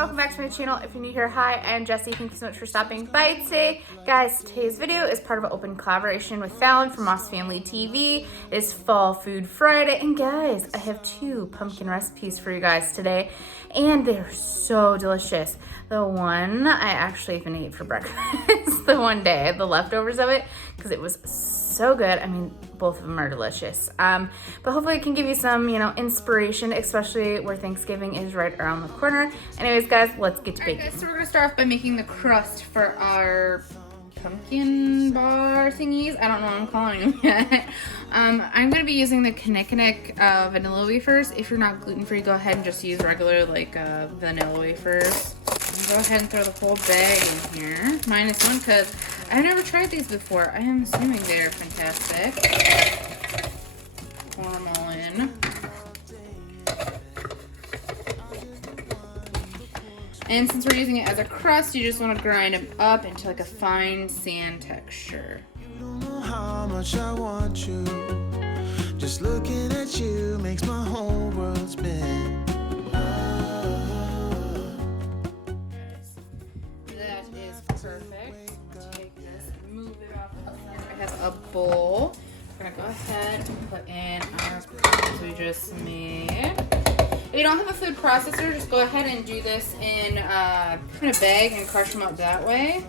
welcome back to my channel. If you're new here, hi, I'm Jessie. Thank you so much for stopping by today. Guys, today's video is part of an open collaboration with Fallon from Moss Family TV. It is Fall Food Friday, and guys, I have 2 pumpkin recipes for you guys today, and they're so delicious. The one I actually even ate for breakfast the one day, the leftovers of it, because it was so good. I mean, both of them are delicious. But hopefully it can give you some, inspiration, especially where Thanksgiving is right around the corner. Anyways, guys, let's get to baking. Alright guys, so we're gonna start off by making the crust for our pumpkin bar thingies. I don't know what I'm calling them yet. I'm gonna be using the Knick vanilla wafers. If you're not gluten-free, go ahead and just use regular vanilla wafers. Go ahead and throw the whole bag in here. Minus one, because I've never tried these before. I am assuming they're fantastic. Pour them all in. And since we're using it as a crust, you just want to grind them up into like a fine sand texture. You don't know how much I want you. Just looking at you makes my whole world spin. That is perfect. Take this and move it off. I have a bowl. We're gonna go ahead and put in our pumpkins we just made. If you don't have a food processor, just go ahead and do this in a bag and crush them up that way.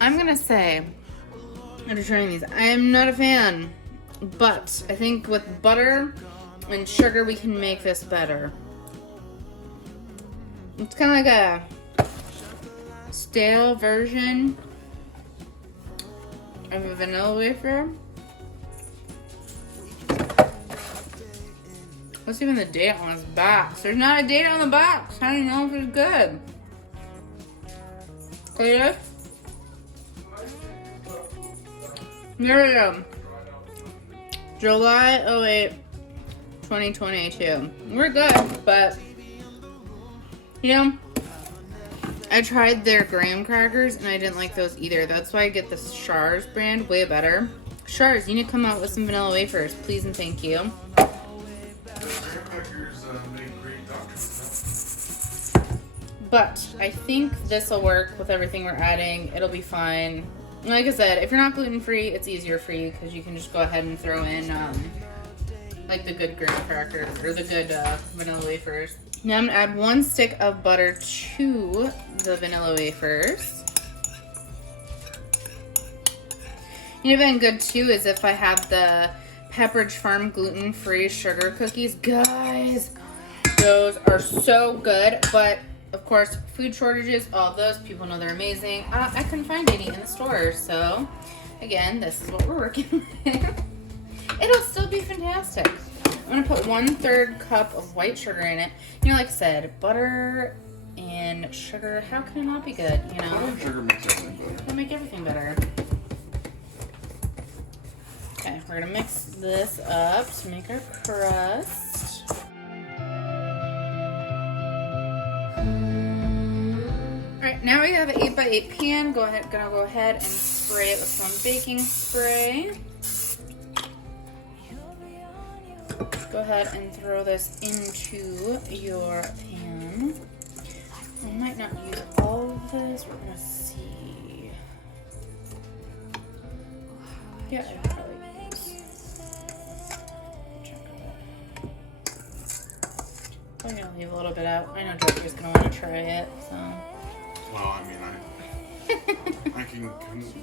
I'm gonna say, after trying these, I am not a fan, but I think with butter and sugar we can make this better. It's kind of like a stale version of a vanilla wafer. What's even the date on this box? There's not a date on the box. How do you know if it's good? Clear? There we go. July 08, 2022. We're good, but I tried their graham crackers and I didn't like those either. That's why I get the Shar's brand, way better. Shar's, you need to come out with some vanilla wafers, please and thank you. But I think this will work with everything we're adding. It'll be fine. Like I said, if you're not gluten-free, it's easier for you because you can just go ahead and throw in like the good graham cracker or the good vanilla wafers. Now I'm gonna add 1 stick of butter to the vanilla wafers. Even good too is if I have the Pepperidge Farm gluten-free sugar cookies. Guys, those are so good, but of course, food shortages, all those, people know they're amazing. I couldn't find any in the store, so again, this is what we're working with. It'll still be fantastic. I'm gonna put 1/3 cup of white sugar in it. Like I said, butter and sugar, how can it not be good, Sugar makes everything better. It'll make everything better. Okay, we're gonna mix this up to make our crust. Alright, now we have an 8x8 pan. Gonna go ahead and spray it with some baking spray. Go ahead and throw this into your pan. I might not use all of this. We're gonna see. Yeah, I probably use. I'm gonna leave a little bit out. I know Jeffrey's gonna want to try it, so. Well, I mean, I can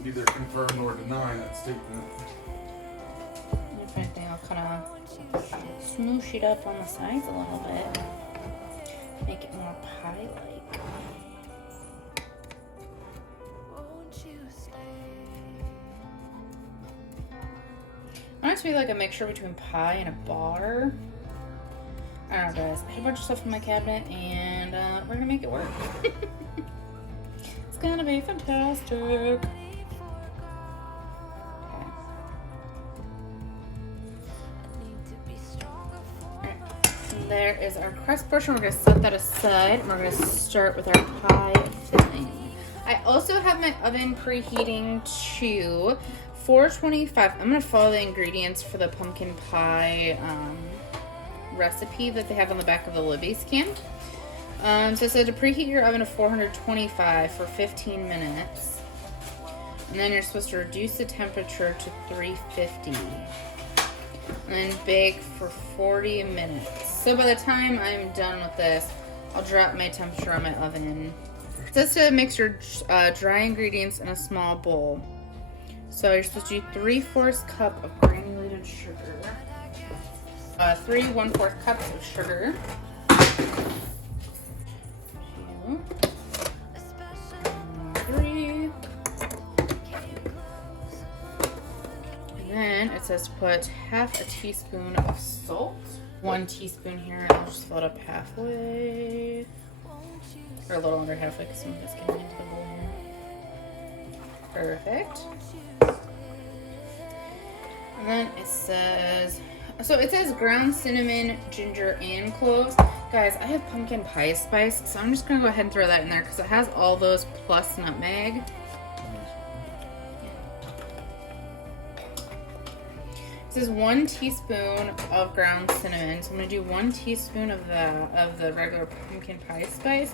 neither confirm nor deny that statement. If anything, I'll kind of smoosh it up on the sides a little bit. Make it more pie-like. I want it to be like a mixture between pie and a bar. I don't know, guys. I have a bunch of stuff in my cabinet, and we're gonna make it work. It's gonna be fantastic. Okay. There is our crust portion. We're going to set that aside. And we're going to start with our pie filling. I also have my oven preheating to 425. I'm going to follow the ingredients for the pumpkin pie recipe that they have on the back of the Libby's can. So it said to preheat your oven to 425 for 15 minutes. And then you're supposed to reduce the temperature to 350. And then bake for 40 minutes. So by the time I'm done with this, I'll drop my temperature on my oven. It says to mix your dry ingredients in a small bowl. So you're supposed to do 3/4 cup of granulated sugar. 3 1/4 cups of sugar. 3. And then it says to put half a teaspoon of salt. 1 teaspoon here, and I'll just fill it up halfway. Or a little under halfway because some of it's getting into the bowl here. Perfect. And then it says, so it says ground cinnamon, ginger, and cloves. Guys, I have pumpkin pie spice, so I'm just going to go ahead and throw that in there because it has all those plus nutmeg. It says 1 teaspoon of ground cinnamon, so I'm going to do 1 teaspoon of the regular pumpkin pie spice.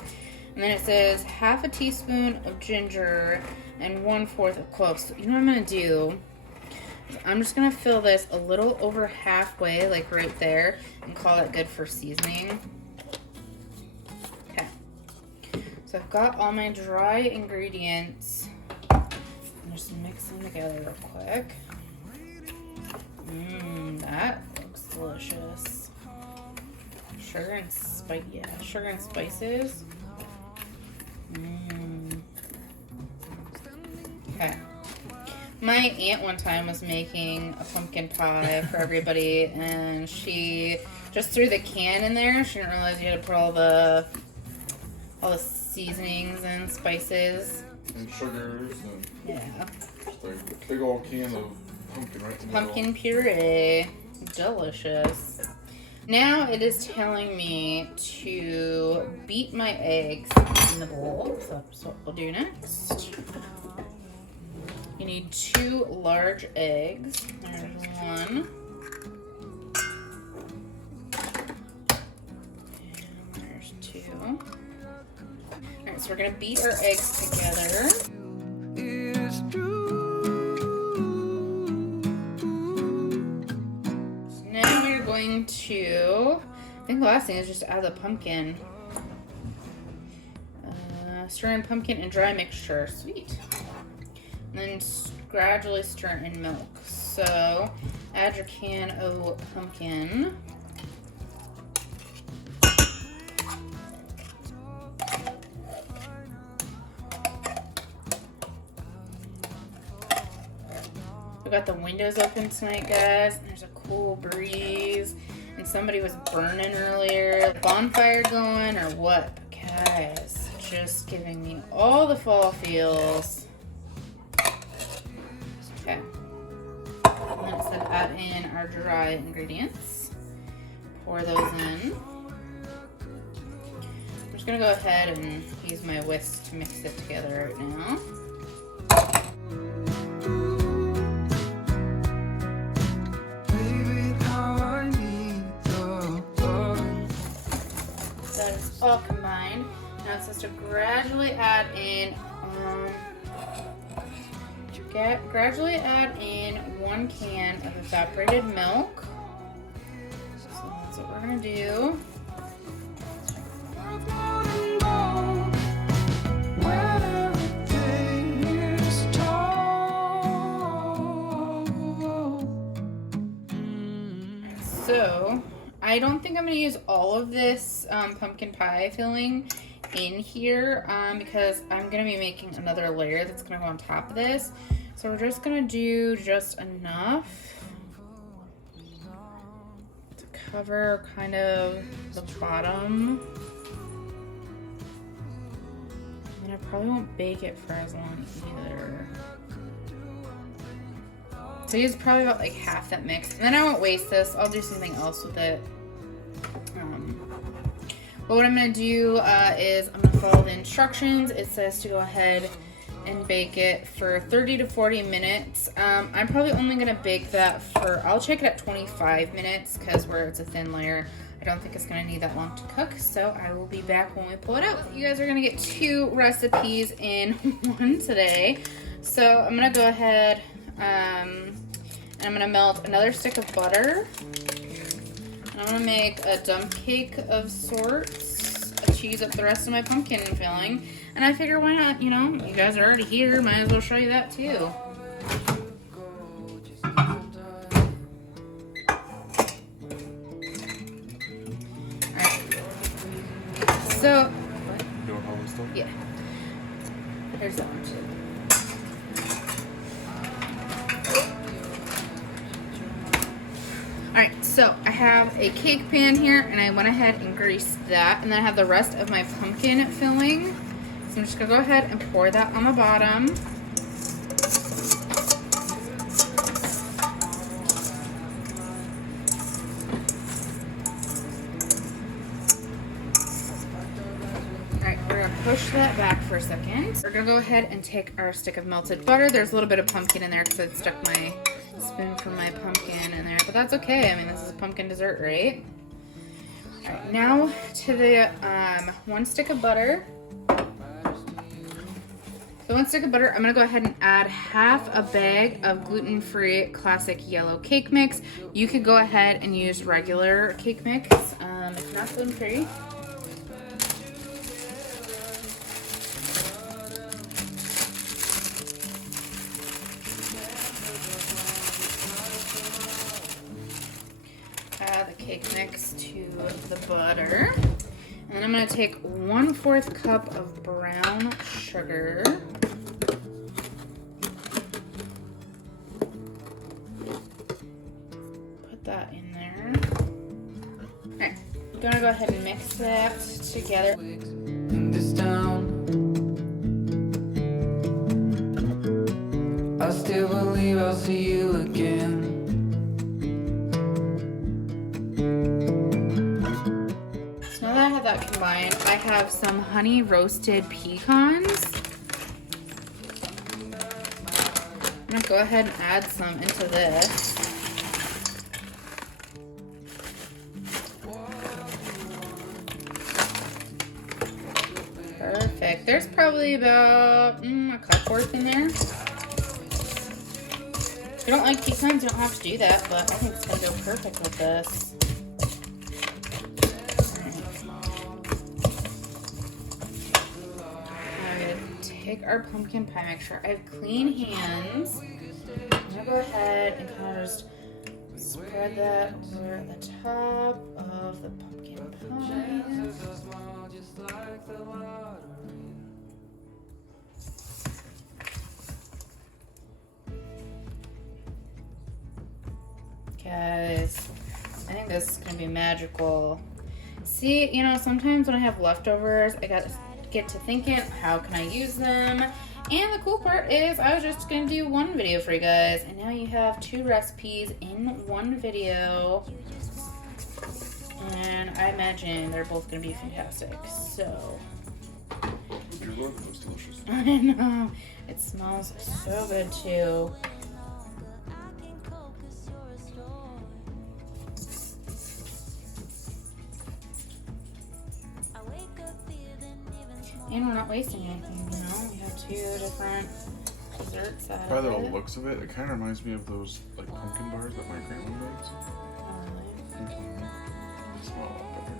And then it says half a teaspoon of ginger and 1/4 of cloves. So you know what I'm going to do? I'm just going to fill this a little over halfway, like right there, and call it good for seasoning. Okay. So I've got all my dry ingredients. I'm just mix them together real quick. That looks delicious. Sugar and spices. Okay. My aunt one time was making a pumpkin pie for everybody, and she just threw the can in there. She didn't realize you had to put all the seasonings and spices and sugars and yeah, just a big old can of pumpkin right in the pumpkin puree. Delicious. Now it is telling me to beat my eggs in the bowl, so that's what we'll do next. You need 2 large eggs. There's 1. And there's 2. Alright, so we're going to beat our eggs together. So now we're going to, I think the last thing is just add the pumpkin. Stir in pumpkin and dry mixture. Sweet. And then gradually stir in milk. So add your can of pumpkin. We got the windows open tonight, guys. There's a cool breeze. And somebody was burning earlier. Bonfire going or what? But guys, just giving me all the fall feels. Okay. And then it said add in our dry ingredients. Pour those in. I'm just going to go ahead and use my whisk to mix it together right now. That is all combined. Now it says to gradually add in 1 can of evaporated milk. So that's what we're gonna do. So I don't think I'm gonna use all of this pumpkin pie filling in here because I'm gonna be making another layer that's gonna go on top of this. So we're just gonna do just enough to cover kind of the bottom. And I probably won't bake it for as long either. So use probably about like half that mix. And then I won't waste this. I'll do something else with it. But what I'm going to do is I'm going to follow the instructions. It says to go ahead and bake it for 30 to 40 minutes. I'm probably only going to bake that for, I'll check it at 25 minutes because where it's a thin layer, I don't think it's gonna need that long to cook, so I will be back when we pull it out. You guys are gonna get 2 recipes in one today. So I'm gonna go ahead and I'm gonna melt another stick of butter. And I'm gonna make a dump cake of sorts, cheese up the rest of my pumpkin filling. And I figure why not, you know, you guys are already here, might as well show you that too. So, doing all this stuff? yeah. There's that one too. Alright, so I have a cake pan here and I went ahead and greased that. And then I have the rest of my pumpkin filling. So I'm just gonna go ahead and pour that on the bottom. Push that back for a second. We're gonna go ahead and take our stick of melted butter. There's a little bit of pumpkin in there because I stuck my spoon from my pumpkin in there, but that's okay. I mean, this is a pumpkin dessert, right? All right, now to the 1 stick of butter. So 1 stick of butter, I'm gonna go ahead and add half a bag of gluten-free classic yellow cake mix. You could go ahead and use regular cake mix if not gluten-free. Add the cake mix to the butter. And then I'm going to take 1/4 cup of brown sugar. Put that in there. Alright, I'm going to go ahead and mix that together. In this town, I still believe I'll see you again. Now that I have that combined, I have some honey roasted pecans. I'm gonna go ahead and add some into this. Perfect. There's probably about a cup worth in there. If you don't like pecans, you don't have to do that, but I think it's gonna go perfect with this. Take our pumpkin pie mixture. I have clean hands. I'm gonna go ahead and kind of just spread that over the top of the pumpkin pie. Guys, I think this is gonna be magical. See, you know, sometimes when I have leftovers, I get to thinking, how can I use them? And the cool part is I was just gonna do 1 video for you guys, and now you have 2 recipes in 1 video, and I imagine they're both gonna be fantastic. So Your logo is delicious. I know, it smells so good too. And we're not wasting anything, you know? We have 2 different desserts out By of the it. looks of it, it kind of reminds me of those like pumpkin bars that my grandma makes. They smell a lot better.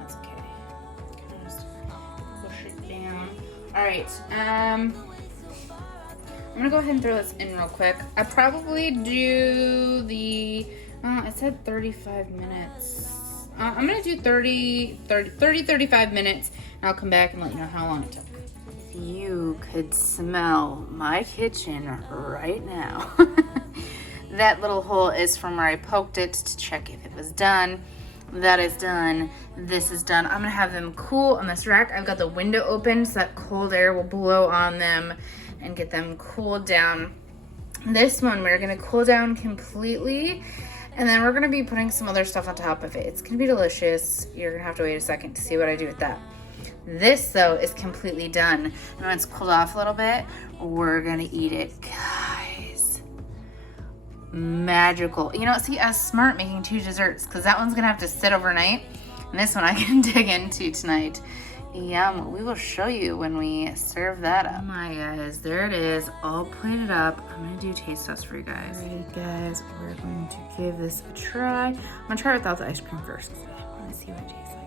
That's okay. Just push it down. Alright, I'm gonna go ahead and throw this in real quick. I probably do the it said 35 minutes. I'm gonna do 35 minutes, and I'll come back and let you know how long it took. If you could smell my kitchen right now. That little hole is from where I poked it to check if it was done. That is done. This is done. I'm gonna have them cool on this rack. I've got the window open so that cold air will blow on them and get them cooled down. This one we're gonna cool down completely. And then we're gonna be putting some other stuff on top of it. It's gonna be delicious. You're gonna have to wait a second to see what I do with that. This though is completely done. And when it's cooled off a little bit, we're gonna eat it. Guys, magical. You know, see, I was smart making 2 desserts because that one's gonna have to sit overnight, and this one I can dig into tonight. Yum. We will show you when we serve that up. Oh my guys, there it is, all plated up. I'm gonna do a taste test for you guys. Alright guys, we're going to give this a try. I'm gonna try it without the ice cream first. I wanna see what it tastes like.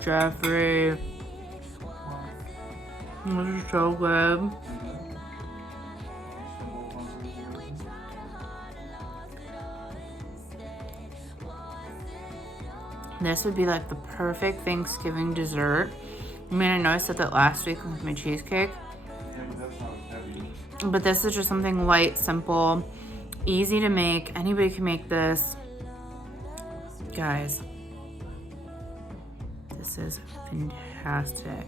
Jeffrey. This is so good. This would be like the perfect Thanksgiving dessert. I mean, I know I said that last week with my cheesecake. Yeah, but that's not heavy. But this is just something light, simple, easy to make. Anybody can make this. Guys, this is fantastic.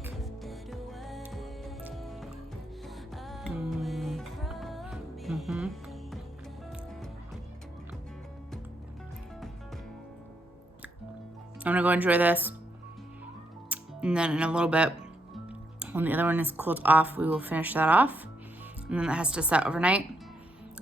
I'm gonna go enjoy this, and then in a little bit, when the other one is cooled off, we will finish that off, and then that has to set overnight,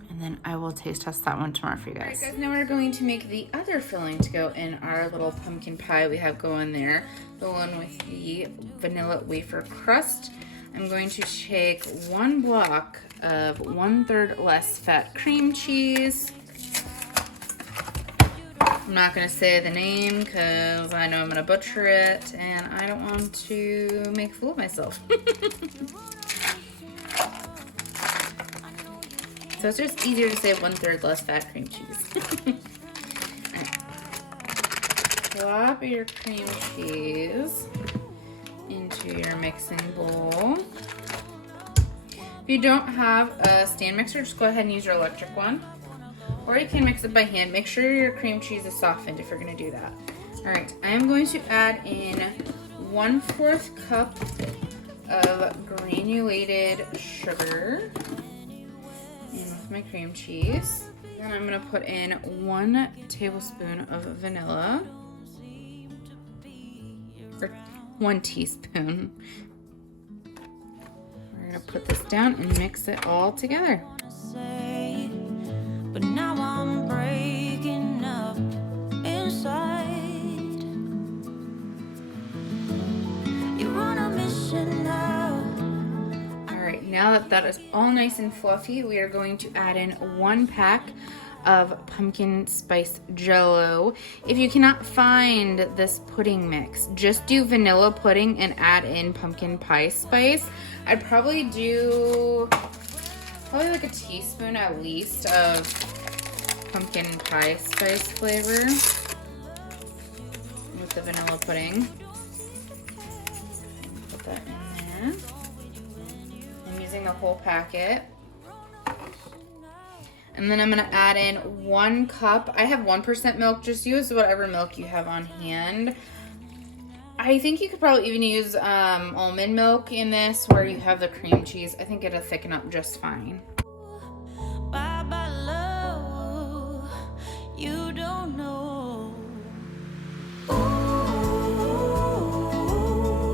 and then I will taste test that one tomorrow for you guys. Alright guys, now we're going to make the other filling to go in our little pumpkin pie we have going there, the one with the vanilla wafer crust. I'm going to take 1 block of 1/3 less fat cream cheese. I'm not gonna say the name because I know I'm gonna butcher it and I don't want to make a fool of myself. So it's just easier to say 1/3 less fat cream cheese. Right. Plop your cream cheese into your mixing bowl. If you don't have a stand mixer, just go ahead and use your electric one. Or you can mix it by hand. Make sure your cream cheese is softened if you're gonna do that. All right, I am going to add in 1/4 cup of granulated sugar in with my cream cheese. Then I'm gonna put in 1 tablespoon of vanilla, or 1 teaspoon. We're gonna put this down and mix it all together. But now I'm breaking up inside. You're on a mission now. All right, now that that is all nice and fluffy, we are going to add in 1 pack of pumpkin spice Jello. If you cannot find this pudding mix, just do vanilla pudding and add in pumpkin pie spice. I'd probably do like a teaspoon at least of pumpkin pie spice flavor with the vanilla pudding. Put that in there. I'm using the whole packet. And then I'm gonna add in 1 cup. I have 1% milk. Just use whatever milk you have on hand. I think you could probably even use almond milk in this where you have the cream cheese. I think it'll thicken up just fine. Bye bye love, you don't know. Ooh,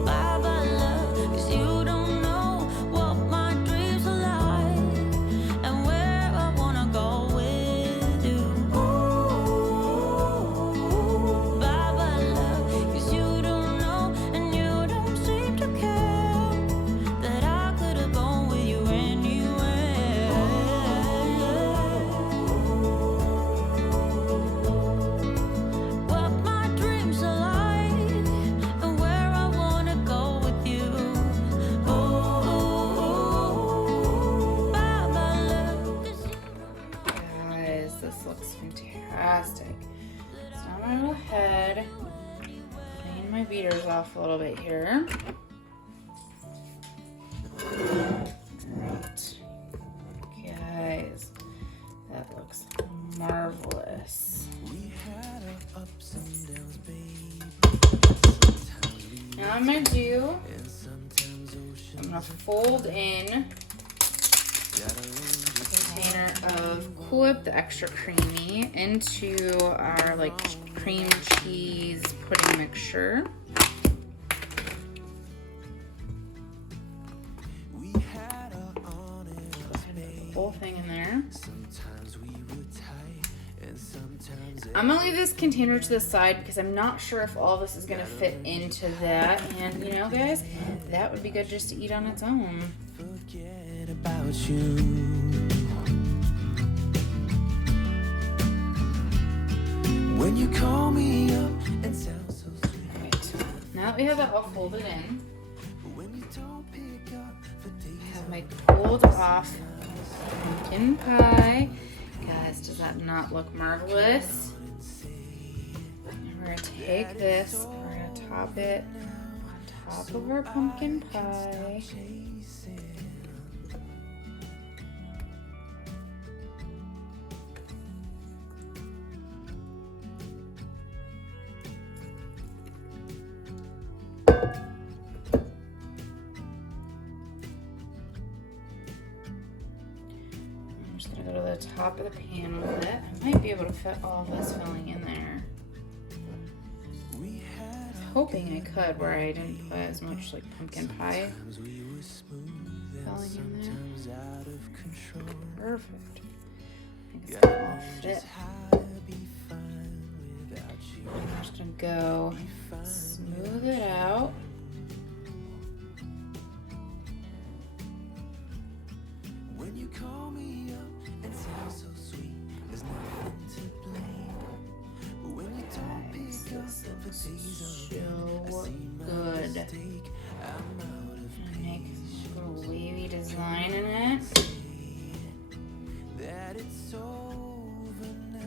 bye bye love, 'cause you don't know what my dreams are like and where I wanna go with you. Ooh, bye bye love, 'cause you don't know and you don't seem to care that I could have gone with you anywhere. What my dreams are like and where I wanna go with you. Ooh, bye bye love. Guys, this looks fantastic. So I'm gonna go ahead, clean my beaters off a little bit here. Alright. Guys, that looks marvelous. We had our ups and downs, babe. Now I'm gonna do, And sometimes ocean I'm gonna fold in a container of Cool Whip, the extra creamy, into our like cream cheese pudding mixture. whole thing in there. I'm gonna leave this container to the side because I'm not sure if all this is gonna fit into that. And you know, guys, that would be good just to eat on its own. Forget about you. When you call me up and sound so sweet. Right. Now that we have that all folded in, When you don't pick up for days. I have my pulled off pumpkin pie. Guys, does that not look marvelous? And we're gonna take this, we're gonna top it on top of our pumpkin pie. I'm just gonna go to the top of the pan with it. I might be able to fit all this filling in there. I was hoping I could, where I didn't put as much like pumpkin pie filling in there. Perfect. I think it's gonna all fit. I'm just gonna go smooth it out. When you call me up and sound so sweet, there's nothing to blame. But when you don't pick up This for looks days, so good. I'm out of Make a little wavy design in it. that it's over now.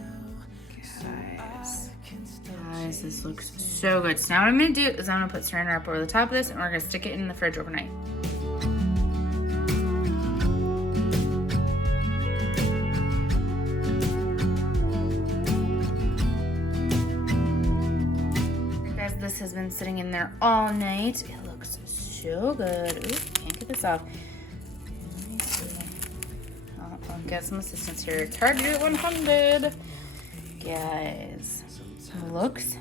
Guys, this looks so good. So now what I'm gonna do is I'm gonna put saran wrap over the top of this and we're gonna stick it in the fridge overnight. Guys, this has been sitting in there all night. It looks so good. Ooh, can't get this off. Let me see. I'll get some assistance here. It's hard to do it one-handed. Guys, looks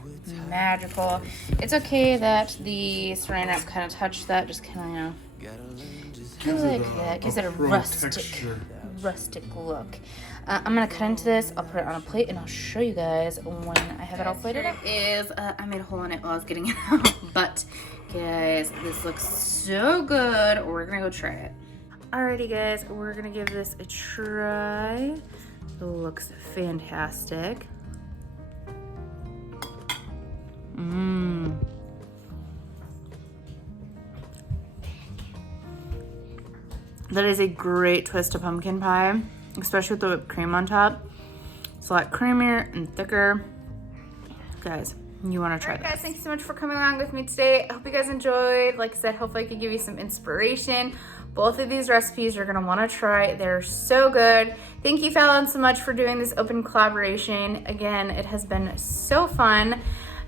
magical. It's okay that the saran wrap kind of touched that, just kind of, you know, I like that. Gives it a rustic look. I'm gonna cut into this. I'll put it on a plate and I'll show you guys when I have it all plated up. I made a hole in it while I was getting it out, but guys, this looks so good. We're gonna go try it. Alrighty, guys, we're gonna give this a try. It looks fantastic. That is a great twist to pumpkin pie, especially with the whipped cream on top. It's a lot creamier and thicker. Guys, you want to try this. Guys, thank you so much for coming along with me today. I hope you guys enjoyed. Like I said, hopefully I could give you some inspiration. Both of these recipes you're going to want to try. They're so good. Thank you, Fallon, so much for doing this open collaboration. Again, it has been so fun.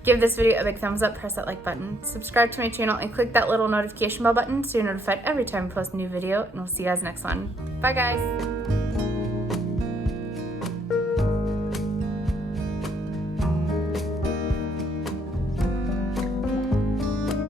Give this video a big thumbs up, press that like button, subscribe to my channel, and click that little notification bell button so you're notified every time I post a new video, and we'll see you guys next one. Bye, guys.